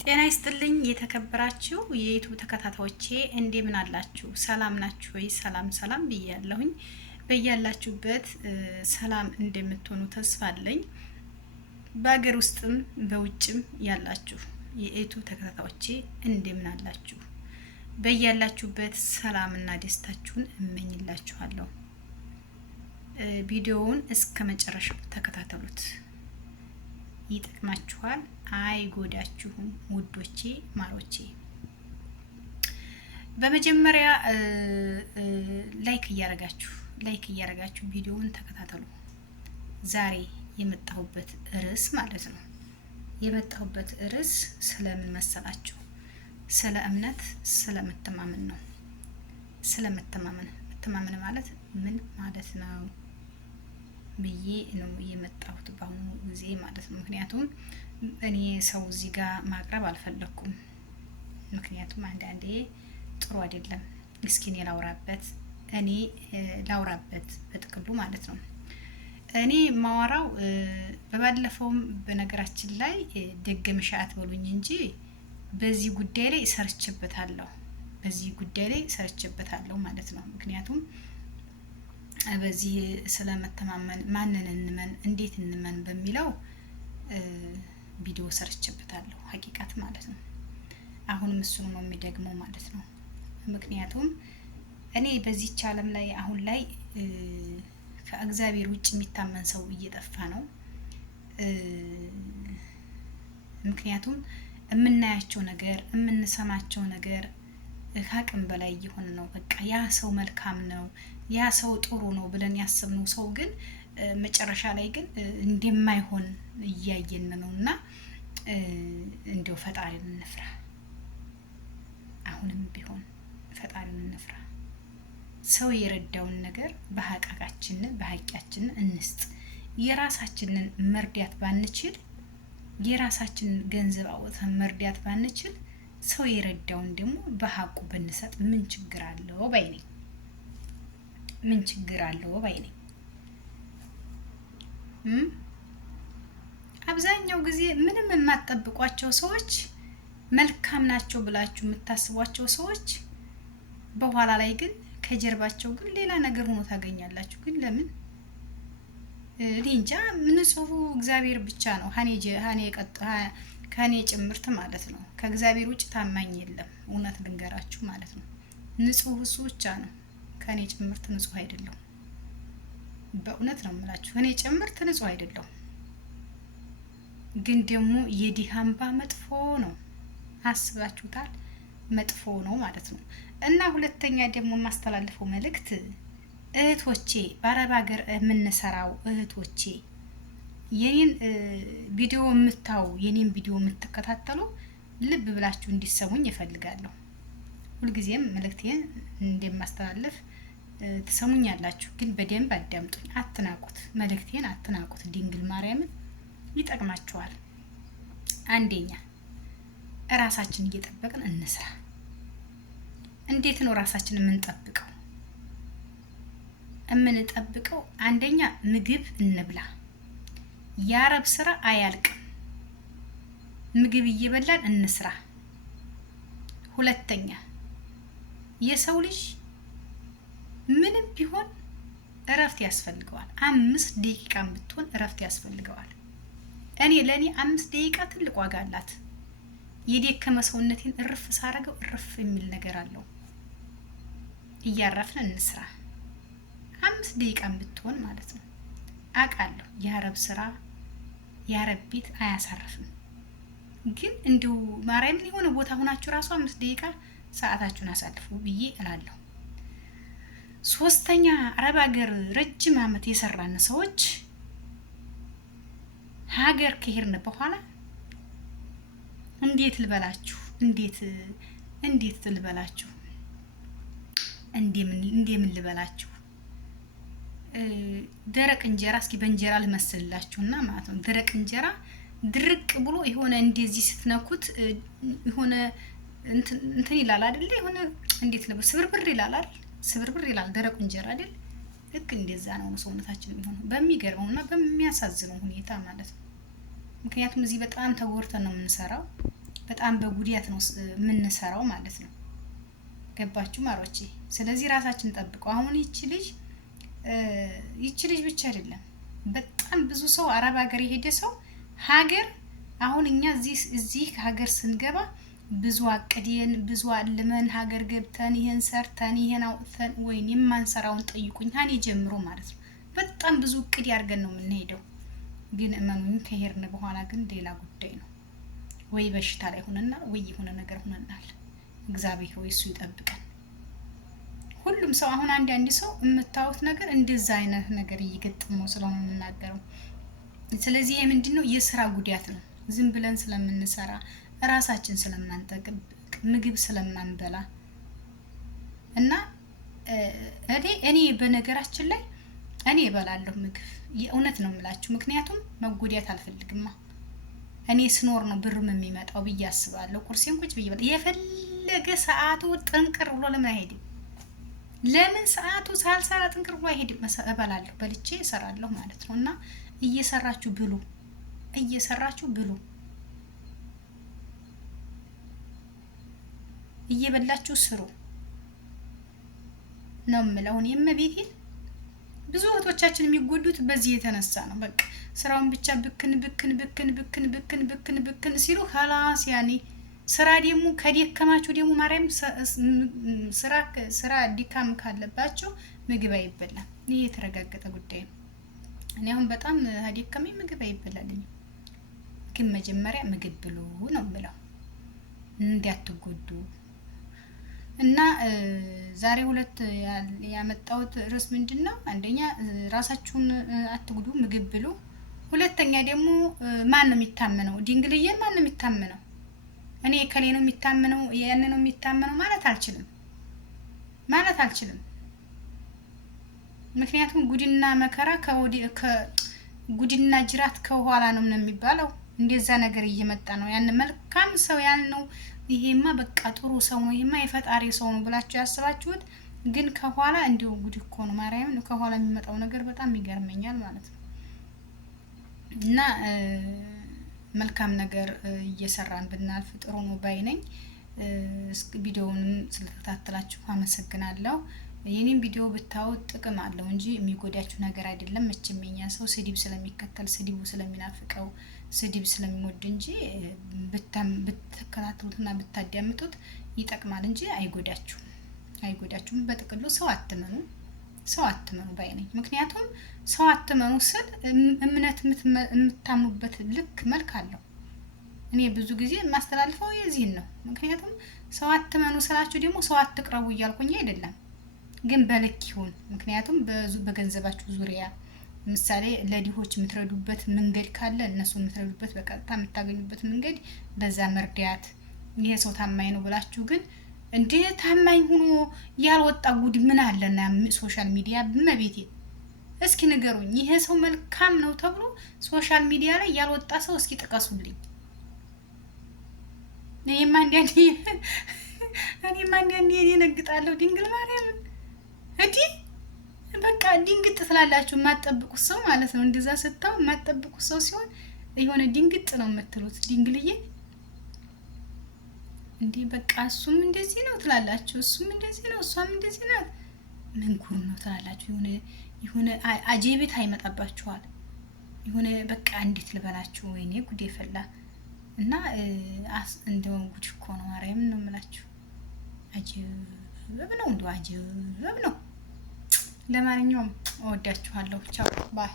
ጤና ይስጥልኝ የተከበራችሁ የዩቲዩብ ተከታታዮቼ እንደምን አላችሁ? ሰላም ናችሁ ወይ? ሰላም ብያለሁኝ። በያላችሁበት ሰላም እንደምትሆኑ ተስፋ አለኝ። በአገር ውስጥም በውጭም ያላችሁ የዩቲዩብ ተከታታዮቼ እንደምን አላችሁ? በያላችሁበት ሰላምና ደስታችሁን እመኝላችኋለሁ። ቪዲዮውን እስከ መጨረሻው ተከታተሉት። ይጠቅማችኋል፣ አይጎዳችሁም ውዶቼ ማሮቼ። በመጀመሪያ ላይክ እያረጋችሁ ቪዲዮውን ተከታተሉ። ዛሬ የመጣሁበት ርዕስ ማለት ነው። የመጣሁበት ርዕስ ስለምን መሰላችሁ? ስለ እምነት፣ ስለመተማመን ነው። መተማመን ማለት ምን ማለት ነው ብዬ ነው የመጣሁት በአሁኑ ጊዜ ማለት ነው። ምክንያቱም እኔ ሰው እዚህ ጋር ማቅረብ አልፈለኩም። ምክንያቱም አንዳንዴ ጥሩ አይደለም። እስኪ እኔ ላውራበት በጥቅሉ ማለት ነው። እኔ ማወራው በባለፈውም በነገራችን ላይ ደገምሽ አትበሉኝ እንጂ በዚህ ጉዳይ ላይ ሰርችበታለሁ ማለት ነው። ምክንያቱም በዚህ ስለመተማመን ማንን እንመን እንዴት እንመን በሚለው ቪዲዮ ሰርችበታለሁ ሀቂቃት ማለት ነው። አሁንም እሱን ነው የሚደግመው ማለት ነው። ምክንያቱም እኔ በዚህች ዓለም ላይ አሁን ላይ ከእግዚአብሔር ውጭ የሚታመን ሰው እየጠፋ ነው። ምክንያቱም የምናያቸው ነገር የምንሰማቸው ነገር ከአቅም በላይ እየሆነ ነው። በቃ ያ ሰው መልካም ነው፣ ያ ሰው ጥሩ ነው ብለን ያሰብነው ሰው ግን መጨረሻ ላይ ግን እንደማይሆን እያየን ነው። እና እንዲያው ፈጣሪን እንፍራ። አሁንም ቢሆን ፈጣሪን እንፍራ። ሰው የረዳውን ነገር በሀቂያችን እንስጥ። የራሳችንን መርዳት ባንችል፣ የራሳችንን ገንዘብ አውጥተን መርዳት ባንችል፣ ሰው የረዳውን ደግሞ በሀቁ ብንሰጥ ምን ችግር አለው ባይ ነኝ። አብዛኛው ጊዜ ምንም የማትጠብቋቸው ሰዎች፣ መልካም ናቸው ብላችሁ የምታስቧቸው ሰዎች በኋላ ላይ ግን ከጀርባቸው ግን ሌላ ነገር ሆኖ ታገኛላችሁ። ግን ለምን እንጃ። ንጹሑ እግዚአብሔር ብቻ ነው ከኔ ጭምርት ማለት ነው። ከእግዚአብሔር ውጭ ታማኝ የለም። እውነት ልንገራችሁ ማለት ነው። ንጹሕ እሱ ብቻ ነው። ከኔ ጭምርት ንጹሕ አይደለም። በእውነት ነው የምላችሁ። ከኔ ጭምርት ንጹሕ አይደለም። ግን ደግሞ የድሃ እንባ መጥፎ ነው። አስባችሁታል? መጥፎ ነው ማለት ነው። እና ሁለተኛ ደግሞ የማስተላልፈው መልእክት እህቶቼ፣ በአረብ ሀገር የምንሰራው እህቶቼ፣ የኔን ቪዲዮ የምትከታተሉ ልብ ብላችሁ እንዲሰሙኝ እፈልጋለሁ። ሁልጊዜም መልእክቴን እንደማስተላልፍ ትሰሙኛላችሁ። ግን በደንብ አዳምጡኝ፣ አትናቁት። መልእክቴን አትናቁት። ድንግል ማርያምን ይጠቅማችኋል። አንደኛ እራሳችን እየጠበቅን እንስራ። እንዴት ነው ራሳችን የምንጠብቀው? አንደኛ ምግብ እንብላ። የአረብ ስራ አያልቅም። ምግብ እየበላን እንስራ። ሁለተኛ የሰው ልጅ ምንም ቢሆን እረፍት ያስፈልገዋል። 5 ደቂቃም ብትሆን እረፍት ያስፈልገዋል። ለእኔ 5 ደቂቃ ትልቅ ዋጋ አላት። የደከመ ሰውነቴን እርፍ ሳረገው እርፍ የሚል ነገር አለው። እያረፍን እንስራ። 5 ደቂቃም ብትሆን ማለት ነው። አውቃለሁ የአረብ ስራ የአረብ ቤት አያሳርፍም። ግን እንዲሁ ማርያምን የሆነ ቦታ ሆናችሁ ራሱ 5 ደቂቃ ሰዓታችሁን አሳልፉ ብዬ እላለሁ። ሶስተኛ አረብ ሀገር ረጅም ዓመት የሰራን ሰዎች ሀገር ከሄድን በኋላ እንዴት ልበላችሁ እንደምን ልበላችሁ ደረቅ እንጀራ እስኪ በእንጀራ ልመስልላችሁና ማለት ነው። ደረቅ እንጀራ ድርቅ ብሎ የሆነ እንደዚህ ስትነኩት የሆነ እንትን ይላል አይደል? የሆነ እንዴት ነው ስብርብር ይላል አይደል? ስብርብር ይላል ደረቁ እንጀራ አይደል? ልክ እንደዛ ነው ሰውነታችን የሚሆነው በሚገርመውና በሚያሳዝነው ሁኔታ ማለት ነው። ምክንያቱም እዚህ በጣም ተጎርተን ነው የምንሰራው። በጣም በጉዳት ነው የምንሰራው ማለት ነው። ገባችሁ ማሮቼ? ስለዚህ ራሳችን ጠብቀው። አሁን ይቺ ልጅ ብቻ አይደለም በጣም ብዙ ሰው አረብ ሀገር የሄደ ሰው ሀገር አሁን እኛ እዚህ ሀገር ስንገባ ብዙ አቅደን ብዙ አልመን ሀገር ገብተን ይሄን ሰርተን ይሄን አውጥተን ወይም የማንሰራውን ጠይቁኝ ሀኔ ጀምሮ ማለት ነው። በጣም ብዙ እቅድ ያድርገን ነው የምንሄደው። ግን እመኑኝ ከሄድን በኋላ ግን ሌላ ጉዳይ ነው። ወይ በሽታ ላይ ሆነናል፣ ወይ የሆነ ነገር ሆነናል። እግዚአብሔር ወይ እሱ ይጠብቀን። ሁሉም ሰው አሁን አንድ ሰው የምታዩት ነገር እንደዛ አይነት ነገር እየገጠመው ስለሆነ የምናገረው። ስለዚህ ይሄ ምንድነው የስራ ጉዳት ነው። ዝም ብለን ስለምንሰራ ራሳችን ስለማንጠቅም ምግብ ስለማንበላ እና እኔ በነገራችን ላይ እኔ እበላለሁ ምግብ የእውነት ነው የምላችሁ። ምክንያቱም መጎዳት አልፈልግማ። እኔ ስኖር ነው ብርም የሚመጣው ብዬ አስባለሁ። ቁርሴን ቁጭ ብዬ የፈለገ ሰዓቱ ጥንቅር ብሎ ለምን አይሄድም? ለምን ሰዓቱ ሳልሰራ ጥንቅር ብሎ አይሄድም? እበላለሁ፣ በልቼ እሰራለሁ ማለት ነው። እና እየሰራችሁ ብሉ፣ እየሰራችሁ ብሉ፣ እየበላችሁ ስሩ ነው የምለው። የመቤቴን ብዙ እህቶቻችን የሚጎዱት በዚህ የተነሳ ነው። በቃ ስራውን ብቻ ብክን ብክን ብክን ብክን ብክን ብክን ብክን ሲሉ ሀላስ ያኔ ስራ ደግሞ ከደከማችሁ ደግሞ ማርያም ስራ ድካም ካለባቸው ምግብ አይበላም። ይሄ የተረጋገጠ ጉዳይ ነው። እኔ አሁን በጣም ደከመኝ ምግብ አይበላልኝም። ግን መጀመሪያ ምግብ ብሉ ነው የምለው እንዳትጎዱ። እና ዛሬ ሁለት ያመጣሁት ርዕስ ምንድን ነው? አንደኛ ራሳችሁን አትጉዱ፣ ምግብ ብሉ። ሁለተኛ ደግሞ ማን ነው የሚታመነው? ድንግልዬን ማን ነው የሚታመነው? እኔ ከሌ ነው የሚታመነው ያን ነው የሚታመነው ማለት አልችልም። ምክንያቱም ጉድና መከራ ጉድና ጅራት ከኋላ ነው የሚባለው። እንደዛ ነገር እየመጣ ነው። ያን መልካም ሰው ያልነው ይሄማ በቃ ጥሩ ሰው ነው፣ ይሄማ የፈጣሪ ሰው ነው ብላችሁ ያስባችሁት ግን ከኋላ እንዲሁ ጉድ እኮ ነው። ማርያም ከኋላ የሚመጣው ነገር በጣም ይገርመኛል ማለት ነው። እና መልካም ነገር እየሰራን ብናልፍ ጥሩ ነው ባይ ነኝ። ቪዲዮውንም ስለተከታተላችሁ አመሰግናለሁ። የኔን ቪዲዮ ብታዩት ጥቅም አለው እንጂ የሚጎዳችሁ ነገር አይደለም። መቼም የኛ ሰው ስድብ ስለሚከተል ስድቡ ስለሚናፍቀው ስድብ ስለሚወድ እንጂ ብትከታተሉትና ብታዳምጡት ይጠቅማል እንጂ አይጎዳችሁም። በጥቅሉ ሰው አትመኑ ባይ ነኝ። ምክንያቱም ሰው አትመኑ ስል እምነት የምታምኑበት ልክ መልክ አለው። እኔ ብዙ ጊዜ የማስተላልፈው የዚህን ነው። ምክንያቱም ሰው አትመኑ ስላችሁ ደግሞ ሰው አትቅረቡ እያልኩኝ አይደለም፣ ግን በልክ ይሁን። ምክንያቱም በገንዘባችሁ ዙሪያ ምሳሌ ለድሆች የምትረዱበት መንገድ ካለ እነሱ የምትረዱበት በቀጥታ የምታገኙበት መንገድ በዛ መርዳት። ይሄ ሰው ታማኝ ነው ብላችሁ ግን እንዴ ታማኝ ሆኖ ያልወጣ ጉድ ምን አለና ሶሻል ሚዲያ በመቤቴ እስኪ ንገሩኝ። ይሄ ሰው መልካም ነው ተብሎ ሶሻል ሚዲያ ላይ ያልወጣ ሰው እስኪ ጥቀሱልኝ። እኔማ አንዳንዴ እደነግጣለሁ። ድንግል ማርያምን እንዴ በቃ ድንግጥ ስላላችሁ የማትጠብቁት ሰው ማለት ነው። እንደዛ ስታው የማትጠብቁት ሰው ሲሆን የሆነ ድንግጥ ነው የምትሉት። ድንግልዬ እንዴ በቃ እሱም እንደዚህ ነው ትላላችሁ፣ እሱም እንደዚህ ነው፣ እሷም እንደዚህ ናት። ምን ጉር ነው ትላላችሁ። የሆነ አጀቤት አይመጣባችኋል። የሆነ በቃ እንዴት ልበላችሁ፣ ወይኔ ጉድ የፈላ እና እንደው ጉድ እኮ ነው። ማርያም ነው የምላችሁ። አጀብ ነው፣ እንደው አጀብ ነው። ለማንኛውም እወዳችኋለሁ። ቻው ባይ